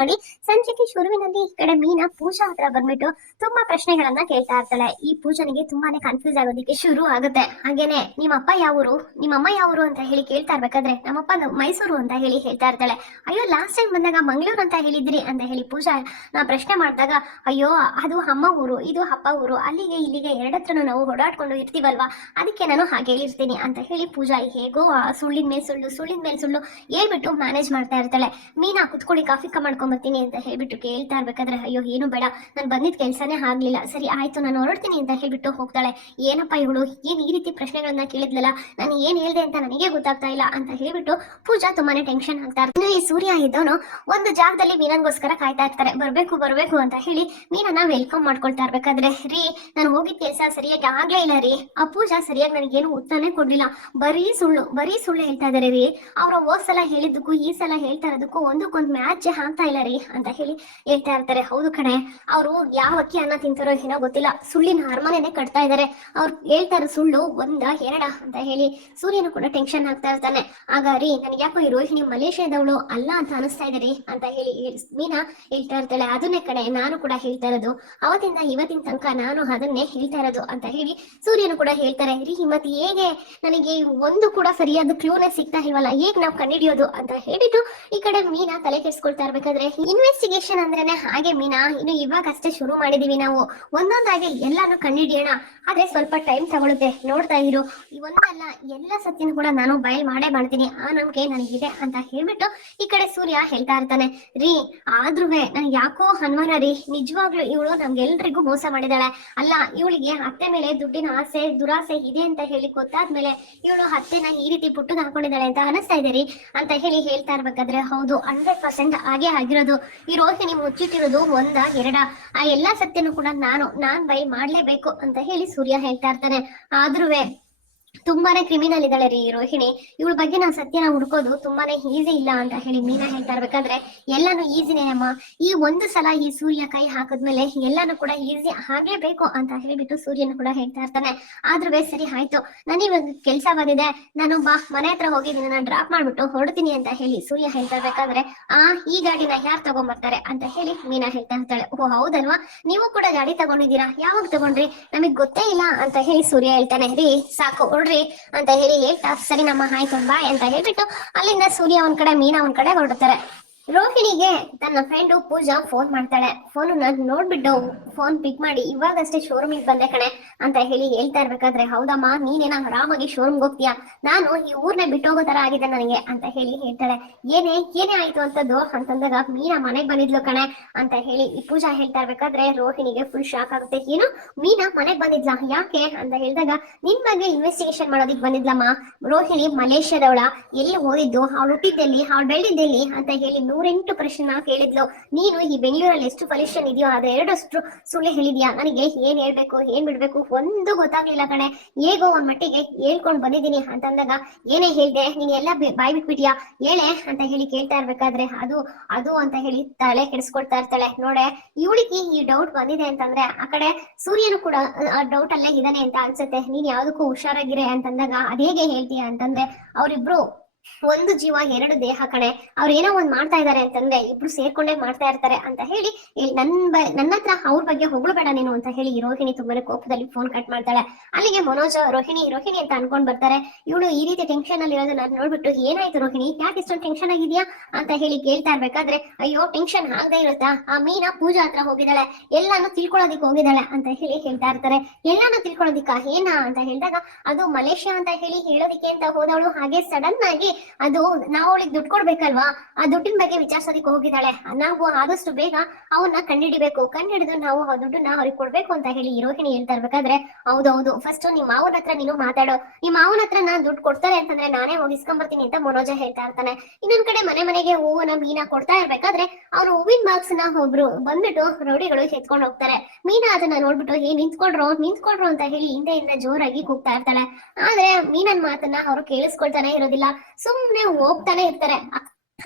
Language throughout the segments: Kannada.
ನೋಡಿ, ಸಂಜೆಗೆ ಶುರುವಿನಲ್ಲಿ ಈ ಕಡೆ ಮೀನಾ ಪೂಜಾ ಹತ್ರ ಬಂದ್ಬಿಟ್ಟು ತುಂಬಾ ಪ್ರಶ್ನೆಗಳನ್ನ ಕೇಳ್ತಾ ಇರ್ತಾಳೆ. ಈ ಪೂಜನಿಗೆ ತುಂಬಾನೇ ಕನ್ಫ್ಯೂಸ್ ಆಗೋದಿಕ್ಕೆ ಶುರು ಆಗುತ್ತೆ. ಹಾಗೇನೆ ನಿಮ್ಮ ಅಪ್ಪ ಯಾವೂರು ನಿಮ್ಮ ಅಮ್ಮ ಯಾವೂರು ಅಂತ ಹೇಳಿ ಕೇಳ್ತಾ ಇರ್ಬೇಕಾದ್ರೆ ನಮ್ಮಪ್ಪ ಮೈಸೂರು ಅಂತ ಹೇಳಿ ಹೇಳ್ತಾ ಇರ್ತಾಳೆ. ಅಯ್ಯೋ ಲಾಸ್ಟ್ ಟೈಮ್ ಬಂದಾಗ ಮಂಗಳೂರು ಅಂತ ಹೇಳಿದ್ರಿ ಅಂತ ಹೇಳಿ ಪೂಜಾ ನಾ ಪ್ರಶ್ನೆ ಮಾಡಿದಾಗ, ಅಯ್ಯೋ, ಅದು ಅಮ್ಮ ಊರು, ಇದು ಅಪ್ಪ ಊರು, ಅಲ್ಲಿಗೆ ಇಲ್ಲಿಗೆ ಎರಡತ್ರನು ನಾವು ಓಡಾಡ್ಕೊಂಡು ಇರ್ತೀವಲ್ವಾ? ಅದಕ್ಕೆ ನಾನು ಹಾಗೆ ಹೇಳಿರ್ತೀನಿ ಅಂತ ಹೇಳಿ ಪೂಜಾ ಹೇಗೋ ಸುಳ್ಳಿನ ಮೇಲೆ ಸುಳ್ಳು, ಸುಳ್ಳಿನ ಮೇಲೆ ಸುಳ್ಳು ಹೇಳ್ಬಿಟ್ಟು ಮ್ಯಾನೇಜ್ ಮಾಡ್ತಾ ಇರ್ತಾಳೆ. ಮೀನಾ ಕುತ್ಕೊಳ್ಳಿ ಕಾಫಿ ಮಾಡ್ಕೊಂಡ್ ಬರ್ತೀನಿ ಅಂತ ಹೇಳ್ಬಿಟ್ಟು ಕೇಳ್ತಾ ಇರ್ಬೇಕಾದ್ರೆ, ಅಯ್ಯೋ, ಏನು ಬೇಡ, ನಾನು ಬಂದಿದ್ದ ಕೆಲಸನೇ ಆಗ್ಲಿಲ್ಲ. ಸರಿ, ಆಯ್ತು, ನಾನು ಹೊರಡ್ತೀನಿ ಅಂತ ಹೇಳ್ಬಿಟ್ಟು ಹೋಗ್ತಾಳೆ. ಏನಪ್ಪ ಇವಳು? ಏನ್ ಈ ರೀತಿ ಪ್ರಶ್ನೆಗಳನ್ನ ಕೇಳಿದ್ಲಲ್ಲ? ನಾನು ಏನ್ ಹೇಳ್ದೆ ಅಂತ ನನಗೆ ಗೊತ್ತಾಗ್ತಾ ಇಲ್ಲ ಅಂತ ಹೇಳ್ಬಿಟ್ಟು ಪೂಜಾ ತುಂಬಾನೇ ಟೆನ್ಷನ್ ಆಗ್ತಾ ಇರ್ತಾನೆ. ಈ ಸೂರ್ಯ ಇದ್ದವನು ಒಂದು ಜಾಗದಲ್ಲಿ ಮೀನನ್ಗೋಸ್ಕರ ಕಾಯ್ತಾ ಇರ್ತಾರೆ. ಬರ್ಬೇಕು ಬರ್ಬೇಕು ಅಂತ ಹೇಳಿ ಮೀನನ್ನ ವೆಲ್ಕಮ್ ಮಾಡ್ಕೊಳ್ತಾ ಇರ್ಬೇಕಾದ್ರೆ, ರೀ, ನಾನು ಹೋಗಿದ್ ಕೆಲಸ ಸರಿಯಾಗಿ ಆಗ್ಲೇ ಇಲ್ಲ ರೀ. ಆ ಪೂಜಾ ಸರಿಯಾಗಿ ನನಗೇನು ಉತ್ತರನೇ ಕೊಡ್ಲಿಲ್ಲ. ಬರೀ ಸುಳ್ಳು ಬರೀ ಸುಳ್ಳು ಹೇಳ್ತಾ ಇದಾರೆ ರೀ. ಅವ್ರ ಹೋದ್ ಸಲ ಹೇಳಿದ್ದಕ್ಕೂ, ಈ ಸಲ ಹೇಳ್ತಾ ಇರೋದಕ್ಕೂ ಒಂದಕ್ಕೊಂದು ಮ್ಯಾಚ್ ಹಾಕ್ತಾ ಇಲ್ಲ ರೀ ಅಂತ ಹೇಳಿ ಹೇಳ್ತಾ ಇರ್ತಾರೆ. ಹೌದು ಕಣೆ, ಅವರು ಯಾವ ಅಕ್ಕಿ ಅನ್ನ ತಿಂತಾರೋ ಏನೋ ಗೊತ್ತಿಲ್ಲ. ಸುಳ್ಳಿನ ಅರಮನೆನೆ ಕಟ್ತಾ ಇದಾರೆ. ಅವ್ರು ಹೇಳ್ತಾ ಇರೋ ಸುಳ್ಳು ಒಂದ ಎರಡ ಅಂತ ಹೇಳಿ ಸೂರ್ಯನು ಕೂಡ ಟೆನ್ಷನ್ ಆಗ್ತಾ ಇರ್ತಾನೆ. ಆಗ ರೀ, ನನಗೆ ಯಾಕೋ ಈ ರೋಹಿಣಿ ಮಲೇಷ್ಯಾದವಳು ಅಲ್ಲ ಅಂತ ಅನಿಸ್ತಾ ಇದೆ ಅಂತ ಹೇಳಿ ಮೀನಾ ಹೇಳ್ತಾ ಇರ್ತಾಳೆ. ಅದನ್ನೇ ಕಡೆ ನಾನು ಕೂಡ ಹೇಳ್ತಾ ಇರೋದು. ಅವತ್ತಿಂದ ಇವತ್ತಿನ ತನಕ ನಾನು ಅದನ್ನೇ ಹೇಳ್ತಾ ಇರೋದು ಅಂತ ಹೇಳಿ ಸೂರ್ಯನು ಕೂಡ ಹೇಳ್ತಾರೆ. ರೀ ಮತ್ ಹೇಗೆ? ನನಗೆ ಒಂದು ಕೂಡ ಸರಿಯಾದ ಕ್ಲೂನೆ ಸಿಗ್ತಾ ಇಲ್ವಲ್ಲ, ಹೇಗ್ ನಾವು ಕಂಡಿಡಿಯೋದು ಅಂತ ಹೇಳಿಟ್ಟು ಈ ಕಡೆ ಮೀನಾ ತಲೆ ಕೆಡ್ಸ್ಕೊಳ್ತಾ ಇರ್ಬೇಕಾದ್ರೆ ಇನ್ವೆಸ್ಟಿಗೇಷನ್ ಅಂದ್ರೆ ಹಾಗೆ ಮೀನಾ. ಇನ್ನು ಇವಾಗ ಅಷ್ಟೇ ಶುರು ಮಾಡಿದೀವಿ ನಾವು. ಒಂದೊಂದಾಗಿ ಎಲ್ಲಾನು ಕಂಡಿಡಿಯೋಣ ಆದ್ರೆ ಸ್ವಲ್ಪ ಟೈಮ್ ತಗೊಳುತ್ತೆ. ನೋಡ್ತಾ ಇರು. ಒಂದಲ್ಲ, ಎಲ್ಲ ಸತ್ಯನ ಕೂಡ ನಾನು ಬಯಲ್ ಮಾಡೇ ಮಾಡ್ತೀನಿ. ಆ ನಂಬಿಕೆ ನನಗಿದೆ ಅಂತ ಹೇಳ್ಬಿಟ್ಟು ಈ ಕಡೆ ಸೂರ್ಯ ಹೇಳ್ತಾ ಇರ್ತಾನೆ. ರೀ ಆದ್ರೂ ನನ್ಗೆ ಯಾಕೋ ಅನುಮಾನ ರೀ. ನಿಜವಾಗ್ಲೂ ಇವಳು ನಮ್ಗೆಲ್ರಿಗೂ ಮೋಸ ಮಾಡಿದಾಳೆ. ಅಲ್ಲ, ಇವಳಿಗೆ ಅತ್ತೆ ಮೇಲೆ ದುಡ್ಡಿನ ಆಸೆ, ದುರಾಸೆ ಇದೆ ಅಂತ ಹೇಳಿ ಗೊತ್ತಾದ್ಮೇಲೆ ಇವಳು ಅತ್ತೆನ ಈ ರೀತಿ ಪುಟ್ಟದ ಹಾಕೊಂಡಿದ್ದಾಳೆ ಅಂತ ಅನಿಸ್ತಾ ಇದೆ ರೀ. ಅಂತ ಹೇಳಿ ಹೇಳ್ತಾ ಇರ್ಬೇಕಾದ್ರೆ ಹೌದು ಹಂಡ್ರೆಡ್ ಪರ್ಸೆಂಟ್ ಹಾಗೆ ಆಗಿರೋದು ಈ ರೋಹಿಣಿ ಮುಚ್ಚಿಟ್ಟಿರೋದು ಒಂದ, ಎರಡ, ಆ ಎಲ್ಲಾ ಸತ್ಯನು ಕೂಡ ನಾನು, ನಾನ್ ಬೈ ಮಾಡ್ಲೇಬೇಕು ಅಂತ ಹೇಳಿ ಸೂರ್ಯ ಹೇಳ್ತಾ ಇರ್ತಾನೆ. ಆದ್ರೂವೆ ತುಂಬಾನೇ ಕ್ರಿಮಿನಲ್ ಇದ್ದಾಳೆ ರೀ ರೋಹಿಣಿ. ಇವಳ ಬಗ್ಗೆ ನಾವು ಸತ್ಯನ ಹುಡ್ಕೋದು ತುಂಬಾನೇ ಈಸಿ ಇಲ್ಲ ಅಂತ ಹೇಳಿ ಮೀನಾ ಹೇಳ್ತಾ ಇರ್ಬೇಕಾದ್ರೆ ಎಲ್ಲಾನು ಈಸಿನೇ ಅಮ್ಮ. ಈ ಒಂದು ಸಲ ಈ ಸೂರ್ಯ ಕೈ ಹಾಕಿದ್ಮೇಲೆ ಎಲ್ಲಾನು ಕೂಡ ಈಸಿ ಬೇಕು ಅಂತ ಹೇಳಿಬಿಟ್ಟು ಸೂರ್ಯನ ಕೂಡ ಹೇಳ್ತಾ ಇರ್ತಾನೆ. ಆದ್ರೂ ಸರಿ ಆಯ್ತು. ನನಗಿವಾಗ ಕೆಲಸ ಬಂದಿದೆ. ನಾನು ಬಾ, ಮನೆ ಹತ್ರ ಹೋಗಿದ್ದೀನಿ ನಾನು ಡ್ರಾಪ್ ಮಾಡ್ಬಿಟ್ಟು ಹೊರಡ್ತೀನಿ ಅಂತ ಹೇಳಿ ಸೂರ್ಯ ಹೇಳ್ತಾ ಇರ್ಬೇಕಾದ್ರೆ, ಆ, ಈ ಗಾಡಿನ ಯಾರು ತಗೊಂಡ್ಬರ್ತಾರೆ ಅಂತ ಹೇಳಿ ಮೀನಾ ಹೇಳ್ತಾ ಇರ್ತಾಳೆ. ಓ ಹೌದಲ್ವಾ? ನೀವು ಕೂಡ ಗಾಡಿ ತಗೊಂಡಿದ್ದೀರಾ? ಯಾವಾಗ ತಗೊಂಡ್ರಿ? ನಮಗ್ ಗೊತ್ತೇ ಇಲ್ಲ ಅಂತ ಹೇಳಿ ಸೂರ್ಯ ಹೇಳ್ತಾನೆ. ರೀ, ಸಾಕು ಹೊಡ್ರಿ ಅಂತ ಹೇಳಿ ಹೇಳ್ತಾ, ಸರಿ ನಮ್ಮ ಹಾಯ್ ಬಾಯ್ ಅಂತ ಹೇಳ್ಬಿಟ್ಟು ಅಲ್ಲಿಂದ ಸೂರ್ಯ ಒಂದ್ ಕಡೆ, ಮೀನಾ ಒಂದ್ ಕಡೆ ಹೊರಡ್ತಾರೆ. ರೋಹಿಣಿಗೆ ತನ್ನ ಫ್ರೆಂಡು ಪೂಜಾ ಫೋನ್ ಮಾಡ್ತಾಳೆ. ಫೋನ್ ನೋಡ್ಬಿಟ್ಟು ಫೋನ್ ಪಿಕ್ ಮಾಡಿ, ಇವಾಗಷ್ಟೇ ಶೋರೂಮಿಗೆ ಬಂದೆ ಕಣೆ ಅಂತ ಹೇಳಿ ಹೇಳ್ತಾ ಇರ್ಬೇಕಾದ್ರೆ, ಹೌದಮ್ಮ, ನೀನೇನ ಆರಾಮಾಗಿ ಶೋರೂಮ್ಗೆ ಹೋಗ್ತೀಯಾ? ನಾನು ಈ ಊರ್ನೇ ಬಿಟ್ಟೋಗೋ ತರ ಆಗಿದೆ ನನಗೆ ಅಂತ ಹೇಳಿ ಹೇಳ್ತಾಳೆ. ಏನೇ ಏನೇ ಆಯ್ತು ಅಂತದ್ದು? ಅಂತಂದಾಗ, ಮೀನಾ ಮನೆಗ್ ಬಂದಿದ್ಲು ಕಣೆ ಅಂತ ಹೇಳಿ ಈ ಪೂಜಾ ಹೇಳ್ತಾ ಇರ್ಬೇಕಾದ್ರೆ, ರೋಹಿಣಿಗೆ ಫುಲ್ ಶಾಕ್ ಆಗುತ್ತೆ. ಏನು? ಮೀನಾ ಮನೆಗ್ ಬಂದಿದ್ಲಾ? ಯಾಕೆ? ಅಂತ ಹೇಳಿದಾಗ, ನಿನ್ ಬಗ್ಗೆ ಇನ್ವೆಸ್ಟಿಗೇಷನ್ ಮಾಡೋದಿಕ್ ಬಂದಿದ್ಲಮ್ಮ. ರೋಹಿಣಿ ಮಲೇಷ್ಯಾದವಳ. ಎಲ್ಲಿ ಹೋಗಿದ್ದು? ಅವಳು ಹುಟ್ಟಿದ್ದೆಲ್ಲಿ, ಅವಳು ಬೆಳೆದಿದ್ದೆಲ್ಲಿ? ಅಂತ ಹೇಳಿ ನೂರೆಂಟು ಪ್ರಶ್ನೆ ಕೇಳಿದ್ಲು. ನೀನು ಈ ಬೆಂಗಳೂರಲ್ಲಿ ಎಷ್ಟು ಪೊಲ್ಯೂಷನ್ ಇದೆಯೋ ಅದ ಎರಡಷ್ಟು ಸುಳ್ಳು ಹೇಳಿದ್ಯಾ? ನನಗೆ ಏನ್ ಹೇಳ್ಬೇಕು, ಏನ್ ಬಿಡ್ಬೇಕು ಒಂದು ಗೊತ್ತಾಗ್ಲಿಲ್ಲ ಕಣೆ. ಹೇಗೋ ಒಂದ್ ಮಟ್ಟಿಗೆ ಹೇಳ್ಕೊಂಡ್ ಬಂದಿದ್ದೀನಿ ಅಂತಂದಾಗ ಏನೇ ಹೇಳ್ದೆ, ನೀನ್ ಎಲ್ಲ ಬಾಯ್ ಬಿಟ್ಬಿಟ್ಯಾ? ಹೇಳೆ ಅಂತ ಹೇಳಿ ಕೇಳ್ತಾ ಇರ್ಬೇಕಾದ್ರೆ ಅದು ಅದು ಅಂತ ಹೇಳಿ ತಲೆ ಕೆಡಿಸ್ಕೊಡ್ತಾ ಇರ್ತಾಳೆ. ನೋಡೆ, ಇವಳಿಗೆ ಈ ಡೌಟ್ ಬಂದಿದೆ ಅಂತಂದ್ರೆ ಆ ಕಡೆ ಸೂರ್ಯನು ಕೂಡ, ಆ ಡೌಟ್ ಅಲ್ಲೇ ಇದಾನೆ ಅಂತ ಅನ್ಸುತ್ತೆ. ನೀನ್ ಯಾವ್ದಕ್ಕೂ ಹುಷಾರಾಗಿರೆ ಅಂತಂದಾಗ ಅದೇಗೆ ಹೇಳ್ತೀಯ ಅಂತಂದ್ರೆ, ಅವರಿಬ್ರು ಒಂದು ಜೀವ, ಎರಡು ದೇಹ ಕಣೆ. ಅವ್ರು ಏನೋ ಒಂದ್ ಮಾಡ್ತಾ ಇದಾರೆ ಅಂತಂದ್ರೆ ಇಬ್ರು ಸೇರ್ಕೊಂಡೇ ಮಾಡ್ತಾ ಇರ್ತಾರೆ ಅಂತ ಹೇಳಿ ನನ್ ನನ್ನ ಹತ್ರ ಅವ್ರ ಬಗ್ಗೆ ಹೊಗಳು ಬೇಡ ನೀನು ಅಂತ ಹೇಳಿ ರೋಹಿಣಿ ತುಂಬಾನೇ ಕೋಪದಲ್ಲಿ ಫೋನ್ ಕಟ್ ಮಾಡ್ತಾಳೆ. ಅಲ್ಲಿಗೆ ಮನೋಜ್, ರೋಹಿಣಿ ರೋಹಿಣಿ ಅಂತ ಅನ್ಕೊಂಡ್ ಬರ್ತಾರೆ. ಇವಳು ಈ ರೀತಿ ಟೆನ್ಷನ್ ಅಲ್ಲಿ ಇರೋದನ್ನ ನೋಡ್ಬಿಟ್ಟು ಏನಾಯ್ತು ರೋಹಿಣಿ? ಯಾಕೆ ಇಷ್ಟೊಂದು ಟೆನ್ಷನ್ ಆಗಿದ್ಯಾ? ಅಂತ ಹೇಳಿ ಕೇಳ್ತಾ ಇರ್ಬೇಕಾದ್ರೆ, ಅಯ್ಯೋ ಟೆನ್ಷನ್ ಆಗದೆ ಇರುತ್ತಾ? ಆ ಮೀನಾ ಪೂಜಾ ಹತ್ರ ಹೋಗಿದ್ದಾಳೆ. ಎಲ್ಲಾನು ತಿಳ್ಕೊಳ್ಳೋದಿಕ್ ಹೋಗಿದ್ದಾಳೆ ಅಂತ ಹೇಳಿ ಹೇಳ್ತಾ ಇರ್ತಾರೆ. ಎಲ್ಲಾನು ತಿಳ್ಕೊಳ್ಳೋದಿಕ್ಕ? ಏನ? ಅಂತ ಹೇಳಿದಾಗ, ಅದು ಮಲೇಷ್ಯಾ ಅಂತ ಹೇಳಿ ಹೇಳೋದಿಕ್ಕೆ ಅಂತ ಹೋದವಳು. ಹಾಗೆ ಸಡನ್ ಆಗಿ ಅದು ನಾವು ಅವಳಿಗೆ ದುಡ್ಡು ಕೊಡ್ಬೇಕಲ್ವಾ? ಆ ದುಡ್ಡಿನ ಬಗ್ಗೆ ವಿಚಾರಿಸೋದಕ್ಕೆ ಹೋಗಿದ್ದಾಳೆ. ನಾವು ಆದಷ್ಟು ಬೇಗ ಅವನ್ನ ಕಂಡಿಡಿಬೇಕು ಕಂಡಿಡಿದು ನಾವು ಆ ದುಡ್ಡನ್ನ ಅವ್ರಿಗೆ ಕೊಡ್ಬೇಕು ಅಂತ ಹೇಳಿ ಈ ರೋಹಿಣಿ ಹೇಳ್ತಾ ಇರ್ಬೇಕಾದ್ರೆ ಹೌದೌದು. ಫಸ್ಟ್ ನಿಮ್ ಮಾವನ ಹತ್ರ ನೀನು ಮಾತಾಡೋ. ನಿಮ್ ಮಾವನ ಹತ್ರ ನಾನ್ ದುಡ್ಡು ಕೊಡ್ತಾರೆ ಅಂತಂದ್ರೆ ನಾನೇ ಹೋಗಿ ಇಸ್ಕೊಂಬರ್ತೀನಿ ಅಂತ ಮನೋಜ ಹೇಳ್ತಾ ಇರ್ತಾನೆ. ಇನ್ನೊಂದ್ ಕಡೆ ಮನೆ ಮನೆಗೆ ಹೂವನ್ನ ಮೀನಾ ಕೊಡ್ತಾ ಇರ್ಬೇಕಾದ್ರೆ ಅವ್ರು ಹೂವಿನ ಬಾಕ್ಸ್ನ ಒಬ್ರು ಬಂದ್ಬಿಟ್ಟು ರೌಡಿಗಳು ಎತ್ಕೊಂಡು ಹೋಗ್ತಾರೆ. ಮೀನಾ ಅದನ್ನ ನೋಡ್ಬಿಟ್ಟು, ಏ, ನಿಂತ್ಕೊಡ್ರು ನಿಂತ್ಕೊಡ್ರು ಅಂತ ಹೇಳಿ ಹಿಂದೆಯಿಂದ ಜೋರಾಗಿ ಕೂಗ್ತಾ ಇರ್ತಾಳೆ. ಆದ್ರೆ ಮೀನನ್ ಮಾತನ್ನ ಅವ್ರು ಕೇಳಿಸ್ಕೊಳ್ತಾನೆ ಇರೋದಿಲ್ಲ. ಸುಮ್ನೆ ಹೋಗ್ತಾನೆ ಇರ್ತಾರೆ.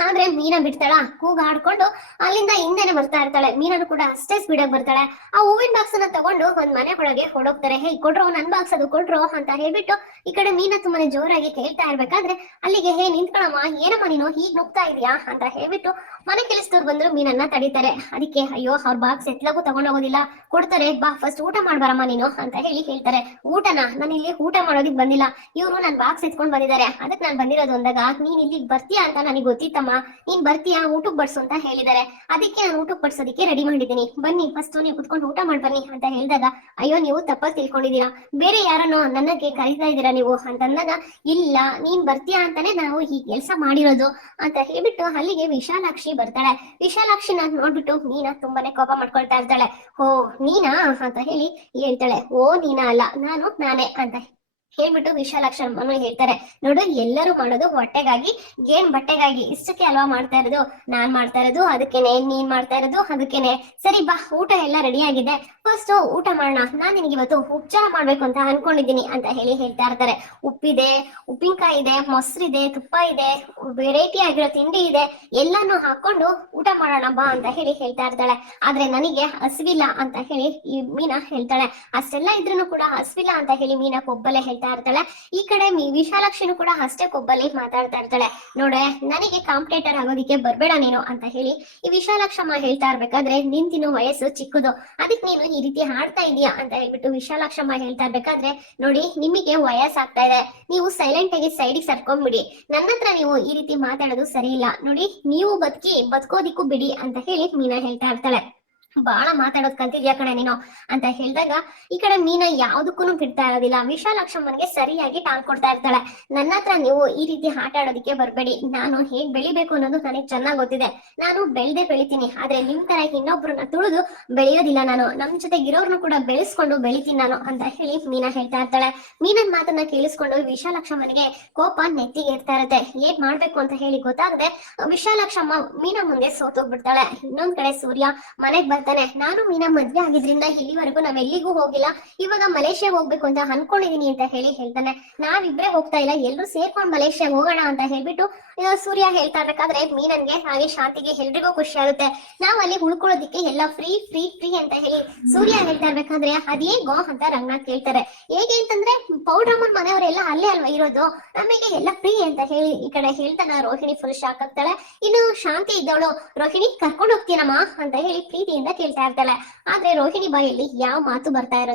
ಆದ್ರೆ ಮೀನ ಬಿಡ್ತಾಳ? ಕೂಗಾಡ್ಕೊಂಡು ಅಲ್ಲಿಂದ ಹಿಂದೆನೆ ಬರ್ತಾ ಇರ್ತಾಳೆ. ಮೀನನು ಕೂಡ ಅಷ್ಟೇ ಸ್ಪೀಡ್ ಆಗಿ ಬರ್ತಾಳೆ. ಆ ಹೂವಿನ ಬಾಕ್ಸ್ ಅನ್ನ ತಗೊಂಡು ಒಂದ್ ಮನೆ ಒಳಗೆ ಹೊಡೋಗ್ತಾರೆ. ಹೇ ಕೊಡ್ರೋ ನನ್ ಬಾಕ್ಸ್ ಅದು, ಕೊಡ್ರೋ ಅಂತ ಹೇಳ್ಬಿಟ್ಟು ಈ ಕಡೆ ಮೀನ ತುಂಬಾನೇ ಜೋರಾಗಿ ಕೇಳ್ತಾ ಇರ್ಬೇಕಾದ್ರೆ ಅಲ್ಲಿಗೆ ಹೇ ನಿಂತ್ಕೊಳಮ್ಮ, ಏನಮ್ಮ ನೀನು? ಹೀಗ್ ನುಗ್ತಾ ಇದೀಯಾ? ಅಂತ ಹೇಳ್ಬಿಟ್ಟು ಮನೆ ಕೆಲಸದವ್ರು ಬಂದ್ರು ಮೀನನ್ನ ತಡೀತಾರೆ. ಅದಕ್ಕೆ, ಅಯ್ಯೋ, ಅವ್ರ ಬಾಕ್ಸ್ ಎತ್ಲಾಗೂ ತಗೊಂಡೋಗೋದಿಲ್ಲ. ಕೊಡ್ತಾರೆ, ಬಾ ಫಸ್ಟ್ ಊಟ ಮಾಡ್ಬಾರಮ್ಮ ನೀನು ಅಂತ ಹೇಳಿ ಹೇಳ್ತಾರೆ. ಊಟನ? ನಾನು ಇಲ್ಲಿ ಊಟ ಮಾಡೋದಿಕ್ ಬಂದಿಲ್ಲ. ಇವರು ನನ್ ಬಾಕ್ಸ್ ಎತ್ಕೊಂಡ್ ಬಂದಿದ್ದಾರೆ. ಅದಕ್ಕೆ ನಾನು ಬಂದಿರೋದು ಅಂದಾಗ ನೀನ್ ಇಲ್ಲಿಗೆ ಬರ್ತೀಯಾ ಅಂತ ನನಗೆ ಗೊತ್ತಿತ್ತಮ್ಮ ನೀನ್ ಬರ್ತೀಯಾ? ಊಟಕ್ಕೆ ಬಡ್ಸು ಅಂತ ಹೇಳಿದಾರೆ. ಅದಕ್ಕೆ ನಾನು ಊಟಕ್ಕೆ ಬಡ್ಸೋದಕ್ಕೆ ರೆಡಿ ಮಾಡಿದ್ದೀನಿ. ಬನ್ನಿ ಫಸ್ಟ್ ನೀವು ಕುತ್ಕೊಂಡು ಊಟ ಮಾಡಿ ಬನ್ನಿ ಅಂತ ಹೇಳಿದಾಗ, ಅಯ್ಯೋ, ನೀವು ತಪ್ಪಾಗಿ ತಿಳ್ಕೊಂಡಿದ್ದೀರಾ? ಬೇರೆ ಯಾರನ್ನೋ ನನಗೆ ಕರೀತಾ ಇದ್ದೀರಾ ನೀವು? ಅಂತಂದಾಗ, ಇಲ್ಲ, ನೀನ್ ಬರ್ತೀಯಾ ಅಂತಾನೆ ನಾವು ಈ ಕೆಲಸ ಮಾಡಿರೋದು ಅಂತ ಹೇಳ್ಬಿಟ್ಟು ಅಲ್ಲಿಗೆ ವಿಶಾಲಾಕ್ಷಿ ಬರ್ತಾಳೆ. ವಿಶಾಲಾಕ್ಷಿನ ನೋಡ್ಬಿಟ್ಟು ನೀನಾ ತುಂಬಾನೇ ಕೋಪ ಮಾಡ್ಕೊಳ್ತಾ ಇರ್ತಾಳೆ. ಓ ನೀನಾ? ಅಂತ ಹೇಳಿ ಹೇಳ್ತಾಳೆ. ಓ, ನೀನಾ ಅಲ್ಲ, ನಾನು ನಾನೇ ಅಂತ ಹೇಳ್ಬಿಟ್ಟು ವಿಶಾಲಾಕ್ಷ ಅಮ್ಮನು ಹೇಳ್ತಾರೆ. ನೋಡು, ಎಲ್ಲರೂ ಮಾಡೋದು ಹೊಟ್ಟೆಗಾಗಿ, ಏನ್ ಬಟ್ಟೆಗಾಗಿ? ಇಷ್ಟಕ್ಕೆ ಅಲ್ವಾ ಮಾಡ್ತಾ ಇರೋದು? ನಾನ್ ಮಾಡ್ತಾ ಇರೋದು, ಅದಕ್ಕೇನೆ, ನೀನ್ ಮಾಡ್ತಾ ಇರೋದು, ಅದಕ್ಕೇನೆ. ಸರಿ, ಬಾ, ಊಟ ಎಲ್ಲ ರೆಡಿ ಆಗಿದೆ. ಫಸ್ಟ್ ಊಟ ಮಾಡೋಣ. ನಾನ್ ನಿನ್ಗೆ ಇವತ್ತು ಉಪಚಾರ ಮಾಡ್ಬೇಕು ಅಂತ ಅನ್ಕೊಂಡಿದ್ದೀನಿ ಅಂತ ಹೇಳಿ ಹೇಳ್ತಾ ಇರ್ತಾರೆ. ಉಪ್ಪಿದೆ, ಉಪ್ಪಿನಕಾಯಿ ಇದೆ, ಮೊಸರಿದೆ, ತುಪ್ಪ ಇದೆ ವೆರೈಟಿ ಆಗಿರೋ ತಿಂಡಿ ಇದೆ. ಎಲ್ಲಾನು ಹಾಕೊಂಡು ಊಟ ಮಾಡೋಣ ಬಾ ಅಂತ ಹೇಳಿ ಹೇಳ್ತಾ ಇರ್ತಾಳೆ. ಆದ್ರೆ ನನಗೆ ಹಸಿವಿಲ್ಲ ಅಂತ ಹೇಳಿ ಮೀನಾ ಹೇಳ್ತಾಳೆ. ಅಷ್ಟೆಲ್ಲ ಇದ್ರೂ ಕೂಡ ಹಸಿವಿಲ್ಲ ಅಂತ ಹೇಳಿ ಮೀನಾ ಕೊಬ್ಬಲೆ ಹೇಳ್ತಾ ಇರ್ತಾಳೆ. ಈ ಕಡೆ ವಿಶಾಲಾಕ್ಷಿನೂ ಕೂಡ ಅಷ್ಟೇ ಕೊಬ್ಬಲ್ಲಿ ಮಾತಾಡ್ತಾ ಇರ್ತಾಳೆ. ನೋಡೆ, ನನಗೆ ಕಾಂಪಿಟೇಟರ್ ಆಗೋದಿಕ್ಕೆ ಬರ್ಬೇಡ ನೀನು ಅಂತ ಹೇಳಿ ಈ ವಿಶಾಲಾಕ್ಷಮ್ಮ ಹೇಳ್ತಾ ಇರ್ಬೇಕಾದ್ರೆ, ನಿನ್ ತಿನ್ನೋ ವಯಸ್ಸು ಚಿಕ್ಕದು. ಅದಕ್ಕೆ ನೀನು ಈ ರೀತಿ ಹಾಡ್ತಾ ಇದೀಯಾ? ಅಂತ ಹೇಳ್ಬಿಟ್ಟು ವಿಶಾಲಾಕ್ಷಮ್ಮ ಹೇಳ್ತಾ ಇರ್ಬೇಕಾದ್ರೆ, ನೋಡಿ, ನಿಮಗೆ ವಯಸ್ಸಾಗ್ತಾ ಇದೆ. ನೀವು ಸೈಲೆಂಟ್ ಆಗಿ ಸೈಡಿಗೆ ಸರ್ಕೊಂಡ್ಬಿಡಿ. ನನ್ನ ಹತ್ರ ನೀವು ಈ ರೀತಿ ಮಾತಾಡೋದು ಸರಿ ಇಲ್ಲ. ನೋಡಿ, ನೀವು ಬದುಕಿ, ಬದುಕೋದಿಕ್ಕೂ ಬಿಡಿ ಅಂತ ಹೇಳಿ ಮೀನಾ ಹೇಳ್ತಾ ಇರ್ತಾಳೆ. ಬಹಳ ಮಾತಾಡೋದ್ ಕಲ್ತಿದ್ಯಾ ಕಣೆ ನೀನು? ಅಂತ ಹೇಳಿದಾಗ, ಈ ಕಡೆ ಮೀನಾ ಯಾವ್ದಕ್ಕೂ ಬಿಡ್ತಾ ಇರೋದಿಲ್ಲ. ವಿಶಾಲಾಕ್ಷಮ್ಮನಿಗೆ ಸರಿಯಾಗಿ ಟಾಂಗ್ ಕೊಡ್ತಾ ಇರ್ತಾಳೆ. ನನ್ನ ಹತ್ರ ನೀವು ಈ ರೀತಿ ಆಟ ಆಡೋದಕ್ಕೆ ಬರ್ಬೇಡಿ. ನಾನು ಹೇಗ್ ಬೆಳಿಬೇಕು ಅನ್ನೋದು ನನಗೆ ಚೆನ್ನಾಗ್ ಗೊತ್ತಿದೆ. ನಾನು ಬೆಳ್ದೆ ಬೆಳಿತೀನಿ. ಆದ್ರೆ ನಿಮ್ ತರ ಇನ್ನೊಬ್ರನ್ನ ತುಳಿದು ಬೆಳೆಯೋದಿಲ್ಲ ನಾನು. ನಮ್ ಜೊತೆ ಇರೋರ್ನು ಕೂಡ ಬೆಳೆಸ್ಕೊಂಡು ಬೆಳಿತೀನಿ ನಾನು ಅಂತ ಹೇಳಿ ಮೀನಾ ಹೇಳ್ತಾ ಇರ್ತಾಳೆ. ಮೀನನ್ ಮಾತನ್ನ ಕೇಳಿಸ್ಕೊಂಡು ವಿಶಾಲಾಕ್ಷಮ್ಮನಿಗೆ ಕೋಪ ನೆತ್ತಿಗೆ ಇರ್ತಾ ಇರತ್ತೆ. ಏನ್ ಮಾಡ್ಬೇಕು ಅಂತ ಹೇಳಿ ಗೊತ್ತಾಗದೆ, ವಿಶಾಲಾಕ್ಷಮ್ಮ ಮೀನಾ ಮುಂದೆ ಸೋತೋಗ್ಬಿಡ್ತಾಳೆ. ಇನ್ನೊಂದ್ ಕಡೆ ಸೂರ್ಯ ಮನೆಗ್ ಬರ್ತಾನೆ ನಾನು ಮೀನಾ ಮದ್ವೆ ಆಗಿದ್ರಿಂದ ಇಲ್ಲಿವರೆಗೂ ನಾವ್ ಎಲ್ಲಿಗೂ ಹೋಗಿಲ್ಲ. ಇವಾಗ ಮಲೇಷ್ಯಾ ಹೋಗ್ಬೇಕು ಅಂತ ಅನ್ಕೊಂಡಿದೀನಿ ಅಂತ ಹೇಳಿ ಹೇಳ್ತಾನೆ. ನಾವಿಬ್ರೆ ಹೋಗ್ತಾ ಇಲ್ಲ. ಎಲ್ರು ಸೇರ್ಕೊಂಡ್ ಮಲೇಷ್ಯಾ ಹೋಗೋಣ ಅಂತ ಹೇಳ್ಬಿಟ್ಟು ಸೂರ್ಯ ಹೇಳ್ತಾ ಇರ್ಬೇಕಾದ್ರೆ ಮೀನನ್ಗೆ ಹಾಗೆ ಶಾಂತಿಗೆ ಎಲ್ರಿಗೂ ಖುಷಿ ಆಗುತ್ತೆ. ನಾವ್ ಅಲ್ಲಿ ಉಳ್ಕೊಳ್ಳೋದಿಕ್ಕೆ ಎಲ್ಲ ಫ್ರೀ ಫ್ರೀ ಫ್ರೀ ಅಂತ ಹೇಳಿ ಸೂರ್ಯ ಹೇಳ್ತಾ ಇರ್ಬೇಕಾದ್ರೆ ಅದೇಗೋ ಅಂತ ರಂಗನಾಥ್ ಕೇಳ್ತಾರೆ. ಹೇಗೆ ಅಂತಂದ್ರೆ ಪೌಡ್ರಮ್ಮನ್ ಮನೆಯವರೆಲ್ಲ ಅಲ್ಲೇ ಅಲ್ವಾ ಇರೋದು? ನಮಗೆ ಎಲ್ಲ ಫ್ರೀ ಅಂತ ಹೇಳಿ ಈ ಕಡೆ ಹೇಳ್ತಾನ ರೋಹಿಣಿ ಫುಲ್ ಶಾಕ್ ಆಗ್ತಾಳೆ. ಇನ್ನು ಶಾಂತಿ ಇದ್ದವಳು, ರೋಹಿಣಿ, ಕರ್ಕೊಂಡು ಹೋಗ್ತೀನಮ್ಮ ಅಂತ ಹೇಳಿ ಪ್ರೀತಿಯಿಂದ ಕೇಳ್ತಾ ಇರ್ತಾಳೆ. ಆದ್ರೆ ರೋಹಿಣಿ ಬಾಯಲ್ಲಿ ಯಾವ ಮಾತು ಬರ್ತಾ ಇರೋದು